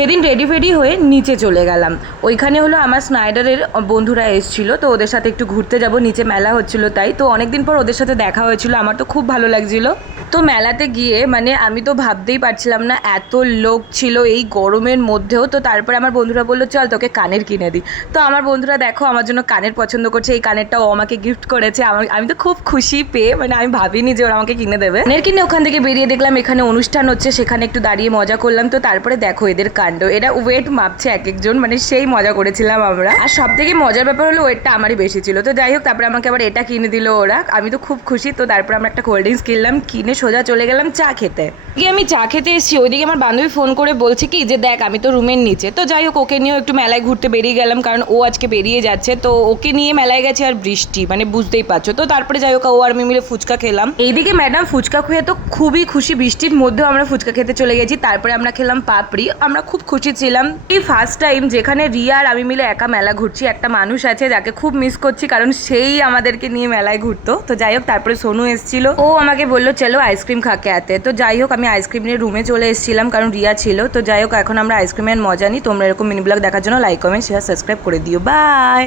সেদিন রেডি ফেডি হয়ে নিচে চলে গেলাম। ওইখানে হলো আমার স্নাইডারের বন্ধুরা এসেছিল, তো ওদের সাথে একটু ঘুরতে যাব, নিচে মেলা হচ্ছিল তাই। তো অনেকদিন পর ওদের সাথে দেখা হয়েছিল, আমার তো খুব ভালো লাগছিল। তো মেলাতে গিয়ে মানে আমি তো ভাবতেই পারছিলাম না এত লোক ছিল এই গরমের মধ্যেও। তো তারপরে আমার বন্ধুরা বললো চল তোকে কানের কিনে দিই। তো আমার বন্ধুরা দেখো আমার জন্য কানের পছন্দ করছে, এই কানেরটা ও আমাকে গিফট করেছে। আমি তো খুব খুশি পেয়ে, মানে আমি ভাবিনি যে ওরা আমাকে কিনে দেবে। কানের কিনে ওখান থেকে বেরিয়ে দেখলাম এখানে অনুষ্ঠান হচ্ছে, সেখানে একটু দাঁড়িয়ে মজা করলাম। তো তারপরে দেখো এদের কাণ্ড, এরা ওয়েট মাপছে এক একজন, মানে সেই মজা করেছিলাম আমরা। আর সব থেকে মজার ব্যাপার হলো ওয়েটটা আমারই বেশি ছিল। তো যাই হোক তারপরে আমাকে আবার এটা কিনে দিল ওরা, আমি তো খুব খুশি। তো তারপরে আমরা একটা কোল্ড ড্রিঙ্কস কিনলাম, কিনে সোজা চলে গেলাম চা খেতে। গিয়ে আমি চা খেতে এসেছি, ওইদিকে আমার বান্ধবী ফোন করে বলছে কি যে দেখ আমি তো রুমের নিচে। তো যাই হোক ওকে নিয়েও একটু মেলায় ঘুরতে বেরিয়ে গেলাম, কারণ ও আজকে বেরিয়ে যাচ্ছে। তো ওকে নিয়ে মেলায় গেছে, আর বৃষ্টি মানে বুঝতেই পারছো। তো তারপরে যাই হোক ও আর আমি মিলে ফুচকা খেলাম। এইদিকে ম্যাডাম ফুচকা খেয়ে তো খুবই খুশি, বৃষ্টির মধ্যেও আমরা ফুচকা খেতে চলে গেছি। তারপরে আমরা খেলাম পাপড়ি, আমরা খুব খুশি ছিলাম। এই ফার্স্ট টাইম যেখানে রিয়া আর আমি মিলে একা মেলা ঘুরছি। একটা মানুষ আছে যাকে খুব মিস করছি, কারণ সেই আমাদেরকে নিয়ে মেলায় ঘুরতো। তো যাই হোক তারপরে সোনু এসেছিল, ও আমাকে বললো চলো আইসক্রিম খাকে আতে। তো যাই হোক আমি আইসক্রিম নিয়ে রুমে চলে এসেছিলাম, কারণ রিয়া ছিল। তো যাই হোক এখন আমরা আইসক্রিমের মজা নিই। তোমরা এরকম মিনি ব্লগ দেখার জন্য লাইক কমেন্ট শেয়ার সাবস্ক্রাইব করে দিও। বাই।